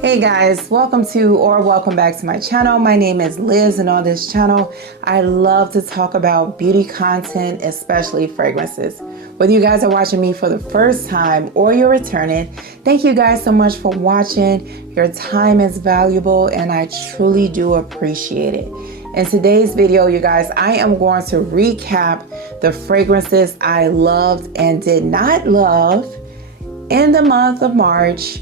Hey guys, welcome to or welcome back to my channel. My name is Liz, and on this channel I love to talk about beauty content, especially fragrances. Whether you guys are watching me for the first time or you're returning, thank you guys so much for watching. Your time is valuable and I truly do appreciate it. In today's video, you guys, I am going to recap the fragrances I loved and did not love in the month of March,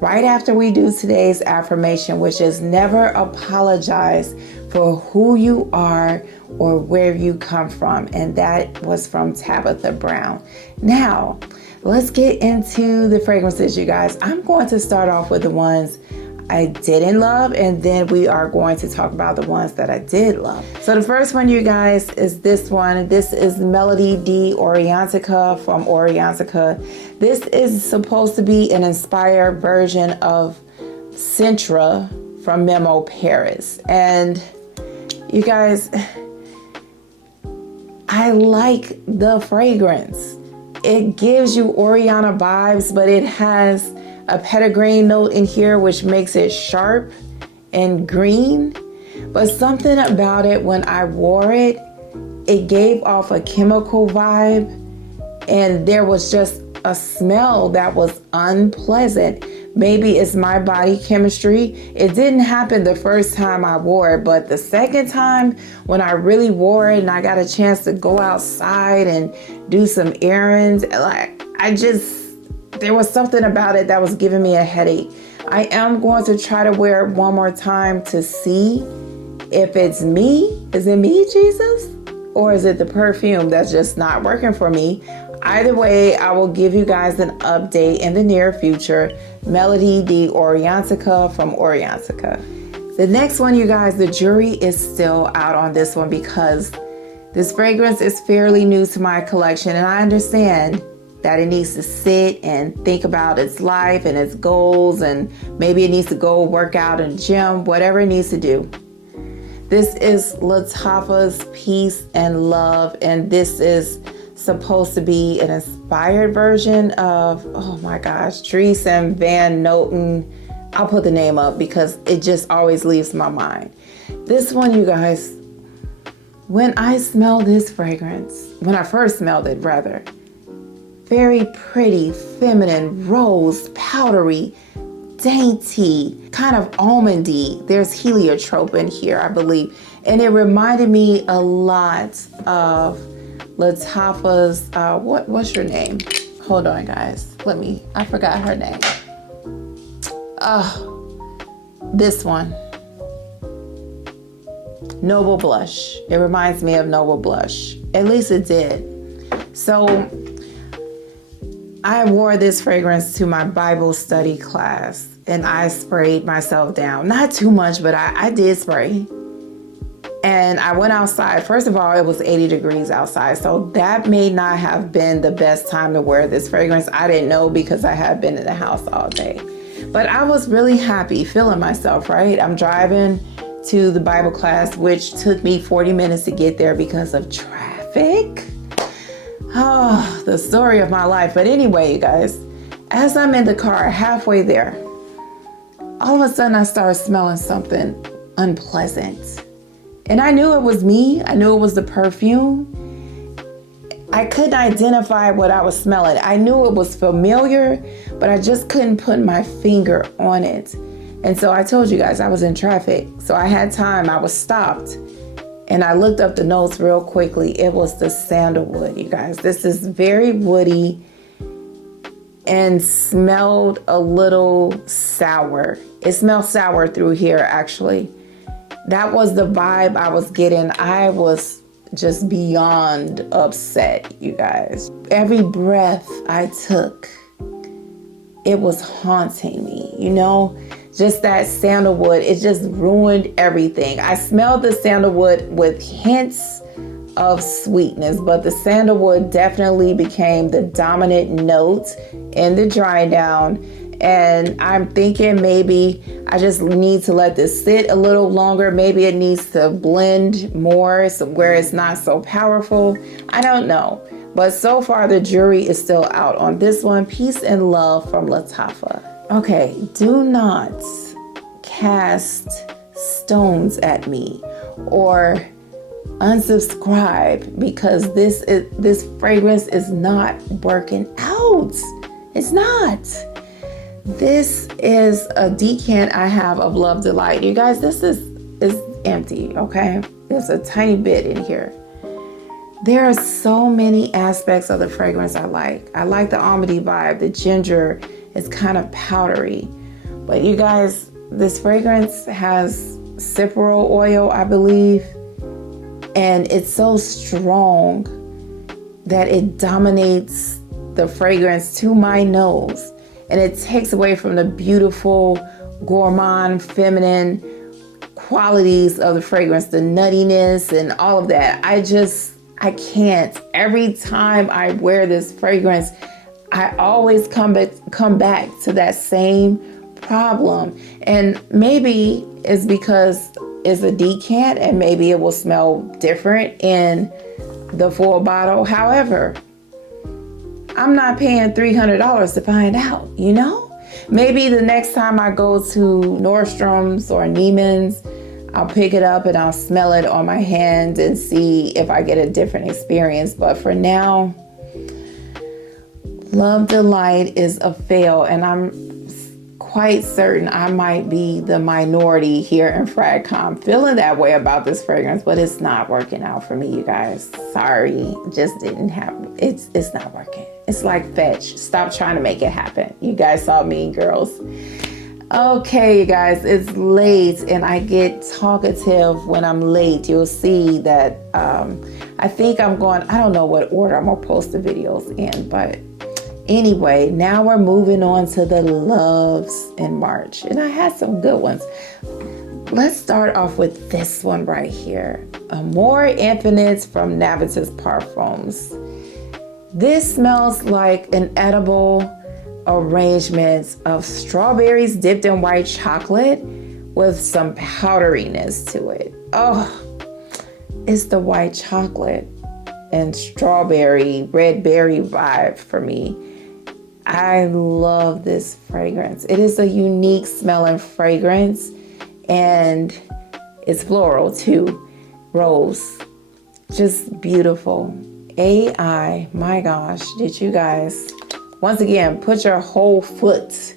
right after we do today's affirmation, which is never apologize for who you are or where you come from. And that was from Tabitha Brown. Now, let's get into the fragrances, you guys. I'm going to start off with the ones I didn't love, and then we are going to talk about the ones that I did love. So the first one, you guys, is this one. This is Melodie De Orientica from Orientica. This is supposed to be an inspired version of Sintra from Memo Paris. And you guys, I like the fragrance. It gives you Oriana vibes, but it has a petitgrain note in here, which makes it sharp and green. But something about it, when I wore it, it gave off a chemical vibe, and there was just a smell that was unpleasant. Maybe it's my body chemistry. It didn't happen the first time I wore it, but the second time when I really wore it and I got a chance to go outside and do some errands, like there was something about it that was giving me a headache. I am going to try to wear it one more time to see if it's me. Is it me, Jesus? Or is it the perfume that's just not working for me? Either way, I will give you guys an update in the near future. Melodie De Orientica from Orientica. The next one, you guys, the jury is still out on this one because this fragrance is fairly new to my collection, and I understand that it needs to sit and think about its life and its goals, and maybe it needs to go work out in the gym, whatever it needs to do. This is Lattafa's Peace and Love, and this is supposed to be an inspired version of, oh my gosh, Dries and Van Noten. I'll put the name up because it just always leaves my mind. This one, you guys, when I smell this fragrance, when I first smelled it rather, very pretty, feminine, rose, powdery, dainty, kind of almondy. There's heliotrope in here, I believe. And it reminded me a lot of Lattafa's, what's your name? Hold on, guys. I forgot her name. This one. Noble Blush. It reminds me of Noble Blush. At least it did. So I wore this fragrance to my Bible study class, and I sprayed myself down. Not too much, but I did spray. And I went outside. First of all, it was 80 degrees outside, so that may not have been the best time to wear this fragrance. I didn't know because I had been in the house all day. But I was really happy, feeling myself, right? I'm driving to the Bible class, which took me 40 minutes to get there because of traffic. Oh, the story of my life. But anyway, you guys, as I'm in the car halfway there, all of a sudden I started smelling something unpleasant. And I knew it was me. I knew it was the perfume. I couldn't identify what I was smelling. I knew it was familiar, but I just couldn't put my finger on it. And so I told you guys I was in traffic. So I had time. I was stopped. And I looked up the notes real quickly. It was the sandalwood, you guys. This is very woody and smelled a little sour. It smelled sour through here, actually. That was the vibe I was getting. I was just beyond upset, you guys. Every breath I took, it was haunting me, you know? Just that sandalwood, it just ruined everything. I smelled the sandalwood with hints of sweetness, but the sandalwood definitely became the dominant note in the dry down. And I'm thinking maybe I just need to let this sit a little longer. Maybe it needs to blend more so where it's not so powerful. I don't know. But so far the jury is still out on this one. Peace and Love from Lattafa. Okay, do not cast stones at me or unsubscribe because this fragrance is not working out. It's not. This is a decant I have of Love Delight. You guys, this is empty, okay? There's a tiny bit in here. There are so many aspects of the fragrance I like. I like the almondy vibe. The ginger is kind of powdery. But you guys, this fragrance has cypriol oil, I believe. And it's so strong that it dominates the fragrance to my nose. And it takes away from the beautiful, gourmand, feminine qualities of the fragrance, the nuttiness and all of that. I can't. Every time I wear this fragrance, I always come back to that same problem. And maybe it's because it's a decant and maybe it will smell different in the full bottle. However, I'm not paying $300 to find out, you know? Maybe the next time I go to Nordstrom's or Neiman's, I'll pick it up and I'll smell it on my hand and see if I get a different experience. But for now, Love Delight is a fail, and I'm quite certain I might be the minority here in FragCom feeling that way about this fragrance, but it's not working out for me, you guys. Sorry, just didn't happen. It's not working. It's like Fetch. Stop trying to make it happen. You guys saw Mean Girls. Okay, you guys, it's late and I get talkative when I'm late. You'll see that I think I don't know what order I'm gonna post the videos in, but anyway, now we're moving on to the loves in March. And I had some good ones. Let's start off with this one right here. Amour Infinite from Navitus Parfums. This smells like an edible arrangements of strawberries dipped in white chocolate with some powderiness to it. Oh, it's the white chocolate and strawberry, red berry vibe for me. I love this fragrance. It is a unique smelling fragrance and it's floral too. Rose, just beautiful. AI, my gosh, did you guys once again put your whole foot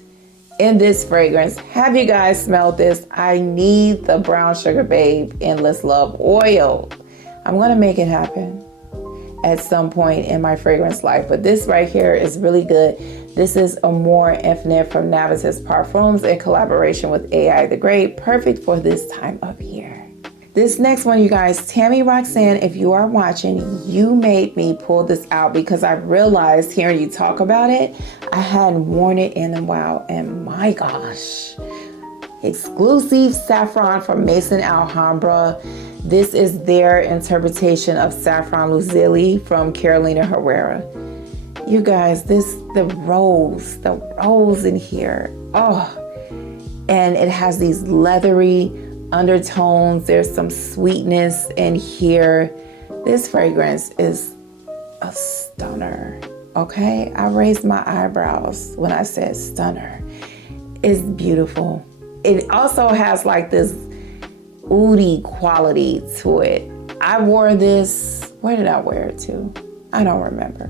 in this fragrance? Have you guys smelled this? I need the Brown Sugar Babe Endless Love Oil. I'm gonna make it happen at some point in my fragrance life, but this right here is really good. This is Amour Infinite from Navitus Parfums in collaboration with AI the Great, perfect for this time of year. This next one, you guys, Tammy Roxanne, if you are watching, you made me pull this out because I realized hearing you talk about it, I hadn't worn it in a while, and my gosh. Exclusif Saffron from Maison Alhambra. This is their interpretation of Saffron Luzili from Carolina Herrera. You guys, the rose in here. Oh, and it has these leathery undertones. There's some sweetness in here. This fragrance is a stunner. Okay, I raised my eyebrows when I said stunner. It's beautiful. It also has like this oudy quality to it. I wore this, where did I wear it to? I don't remember.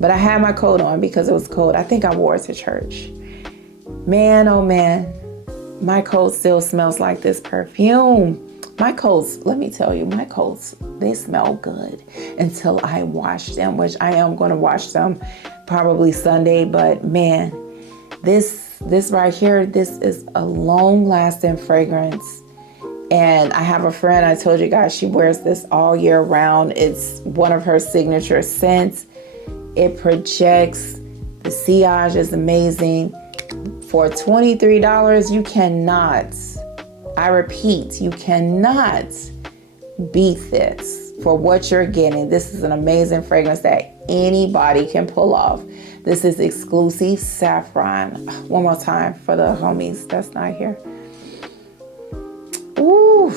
But I had my coat on because it was cold. I think I wore it to church. Man, oh man, my coat still smells like this perfume. My coats, let me tell you, my coats, they smell good until I wash them, which I am going to wash them probably Sunday. But man, this right here, this is a long-lasting fragrance. And I have a friend, I told you guys, she wears this all year round. It's one of her signature scents. It projects. The sillage is amazing. For $23, you cannot, I repeat, you cannot beat this for what you're getting. This is an amazing fragrance that anybody can pull off. This is Exclusif Saffron. One more time for the homies that's not here. Ooh,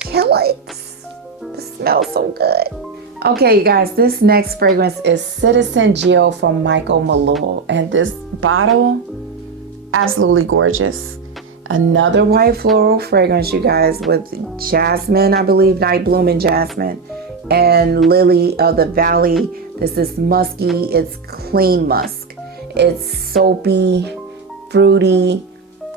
kill it. It smells so good. Okay, you guys, this next fragrance is Citizen Jill from Michael Malul. And this bottle, Absolutely gorgeous. Another white floral fragrance, you guys, with jasmine, I believe, night bloom and jasmine, and lily of the valley. This is musky. It's clean musk. It's soapy, fruity.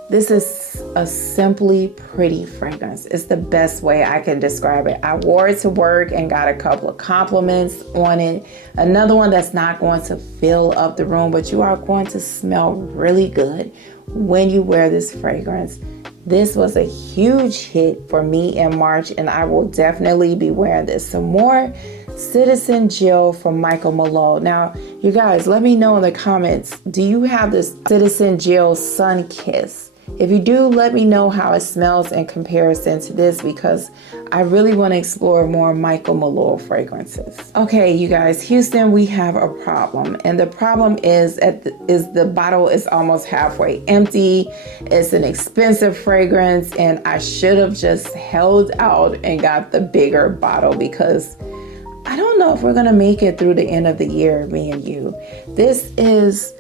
This is a simply pretty fragrance. It's the best way I can describe it. I wore it to work and got a couple of compliments on it. Another one that's not going to fill up the room, but you are going to smell really good when you wear this fragrance. This was a huge hit for me in March, and I will definitely be wearing this some more. Citizen Jill from Michael Malul. Now, you guys, let me know in the comments, do you have this Citizen Jill Sun Kiss? If you do, let me know how it smells in comparison to this, because I really want to explore more Michael Malul fragrances. Okay, you guys, Houston, we have a problem. And the problem is the bottle is almost halfway empty. It's an expensive fragrance, and I should have just held out and got the bigger bottle, because I don't know if we're going to make it through the end of the year, me and you. This is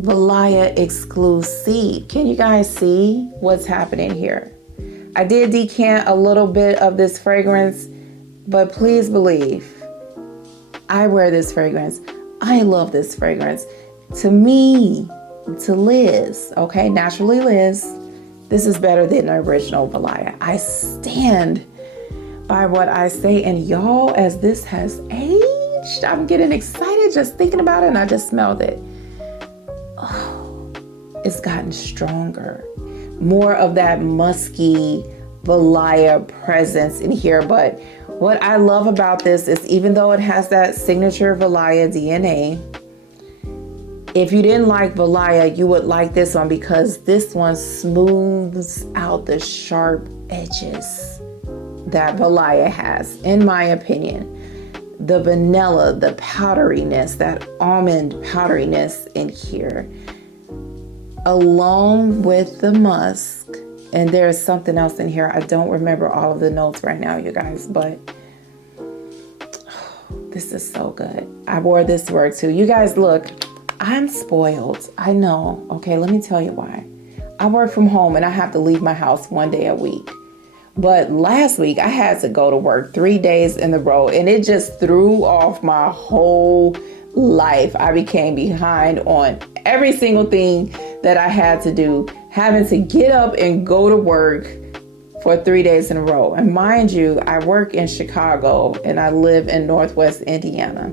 Valaya Exclusif. Can you guys see what's happening here? I did decant a little bit of this fragrance, but please believe, I wear this fragrance. I love this fragrance. To me, to Liz, okay, naturally Liz, this is better than the original Valaya. I stand by what I say, and y'all, as this has aged, I'm getting excited just thinking about it, and I just smelled it. Oh, it's gotten stronger. More of that musky Valaya presence in here. But what I love about this is, even though it has that signature Valaya DNA, if you didn't like Valaya, you would like this one, because this one smooths out the sharp edges that Valaya has, in my opinion. The vanilla, the powderiness, that almond powderiness in here, along with the musk. And there's something else in here. I don't remember all of the notes right now, you guys, but this is so good. I wore this to work too. You guys, look, I'm spoiled. I know. Okay, let me tell you why. I work from home and I have to leave my house one day a week. But last week I had to go to work 3 days in a row, and it just threw off my whole life. I became behind on every single thing that I had to do, having to get up and go to work for 3 days in a row. And mind you, I work in Chicago and I live in Northwest Indiana.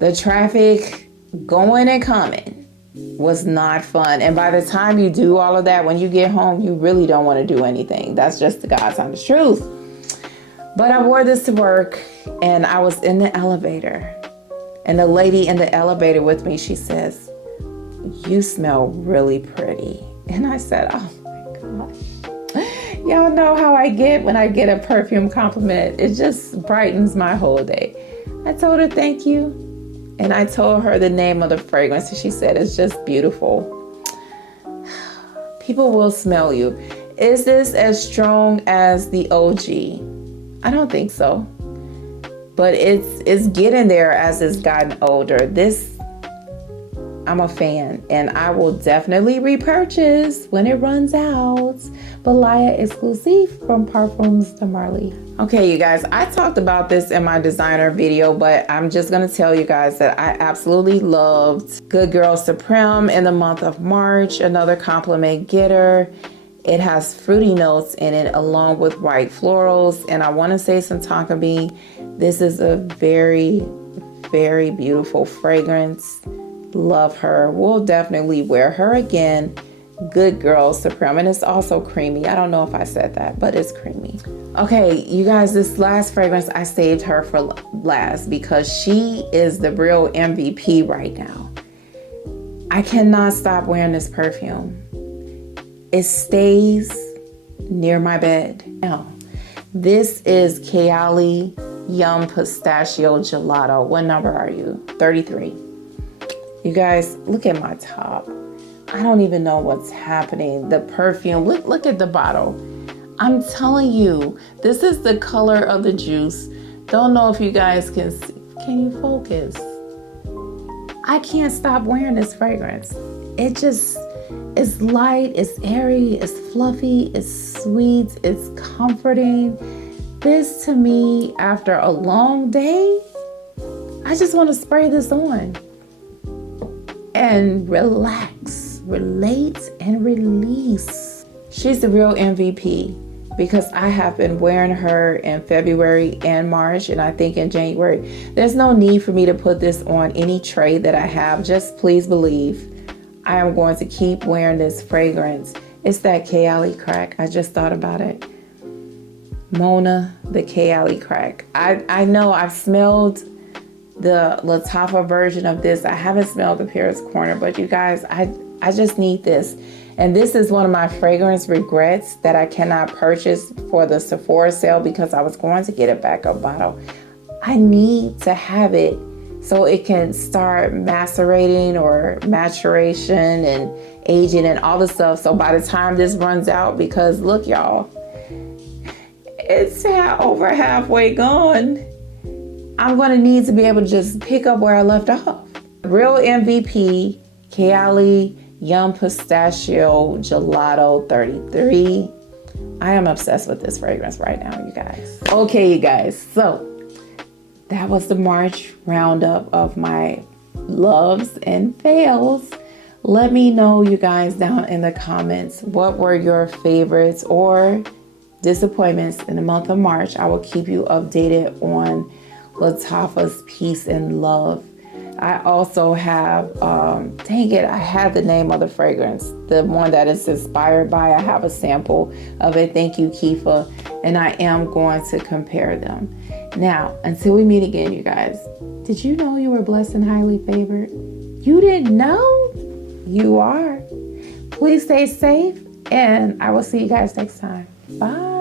The traffic going and coming was not fun. And by the time you do all of that, when you get home, you really don't want to do anything. That's just the God's honest truth. But I wore this to work, and I was in the elevator, and the lady in the elevator with me, she says, "You smell really pretty." And I said, "Oh my gosh." Y'all know how I get when I get a perfume compliment. It just brightens my whole day. I told her thank you. And I told her the name of the fragrance, and she said, "It's just beautiful." People will smell you. Is this as strong as the OG? I don't think so. But it's getting there as it's gotten older. This, I'm a fan, and I will definitely repurchase when it runs out. Valaya Exclusif from Parfums de Marly. Okay, you guys, I talked about this in my designer video, but I'm just going to tell you guys that I absolutely loved Good Girl Supreme in the month of March. Another compliment getter. It has fruity notes in it along with white florals, and I want to say some tonka bean. This is a very, very beautiful fragrance. Love her. We'll definitely wear her again. Good Girl Supreme, and it's also creamy. I don't know if I said that, but it's creamy. Okay, you guys, this last fragrance, I saved her for last because she is the real MVP right now. I cannot stop wearing this perfume. It stays near my bed. Now, this is Kayali Yum Pistachio Gelato. What number are you? 33. You guys, look at my top. I don't even know what's happening. The perfume, look at the bottle. I'm telling you, this is the color of the juice. Don't know if you guys can see. Can you focus? I can't stop wearing this fragrance. It just, It's light, it's airy, it's fluffy, it's sweet, it's comforting. This to me, after a long day, I just want to spray this on and relax, relate, and release. She's the real MVP because I have been wearing her in February and March, and I think in January. There's no need for me to put this on any tray that I have. Just please believe I am going to keep wearing this fragrance. It's that Kayali crack. I just thought about it. Mona, the Kayali crack. I know I've smelled the Lattafa version of this. I haven't smelled the Paris Corner, but you guys, I just need this. And this is one of my fragrance regrets that I cannot purchase for the Sephora sale because I was going to get a backup bottle. I need to have it so it can start macerating or maturation and aging and all the stuff. So by the time this runs out, because look, y'all, it's over halfway gone. I'm going to need to be able to just pick up where I left off. Real MVP, Kayali Yum Pistachio Gelato 33. I am obsessed with this fragrance right now, you guys. Okay, you guys, so that was the March roundup of my loves and fails. Let me know, you guys, down in the comments, what were your favorites or disappointments in the month of March. I will keep you updated on Lattafa's Peace and Love. I also have, dang it, I had the name of the fragrance, the one that is inspired by. I have a sample of it. Thank you, Kifa. And I am going to compare them. Now, until we meet again, you guys, did you know you were blessed and highly favored? You didn't know? You are. Please stay safe, and I will see you guys next time. Bye.